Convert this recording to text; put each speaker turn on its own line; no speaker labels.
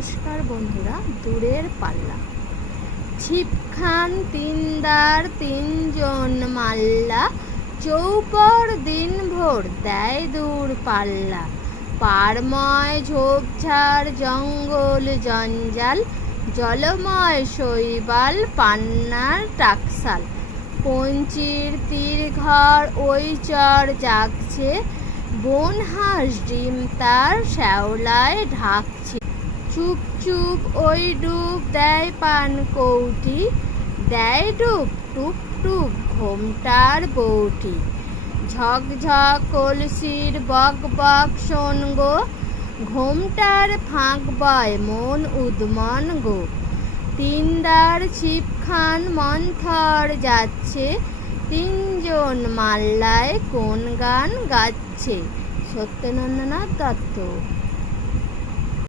নমস্কার বন্ধুরা, দূরের পাল্লা। ছিপখান তিনদার তিনজন মাল্লা, চৌপর দিনভর দেয় দূর পাল্লা। পারময় ঝোপঝাড়, জঙ্গল জঞ্জাল, জলময় শৈবাল, পান্নার টাকসাল পঞ্চির তীর ঘর, ওই চর জাগছে বন হাঁস ডিম তার শ্যাওলায় ঢাকছে। চুপ চুপ ওই ডুব দেয় পান কৌটি, দেয় ডুব টুপ টুপ ঘোমটার বৌটি। ঝকঝক কলসির বক বক শোন গো ঘোমটার ফাঁক বয় মন উদ্মন গো। তিনদার ছিপখান মন্থর যাচ্ছে, তিনজন মাল্লায় কোন গান গাচ্ছে। সত্যনন্দনাথ দত্ত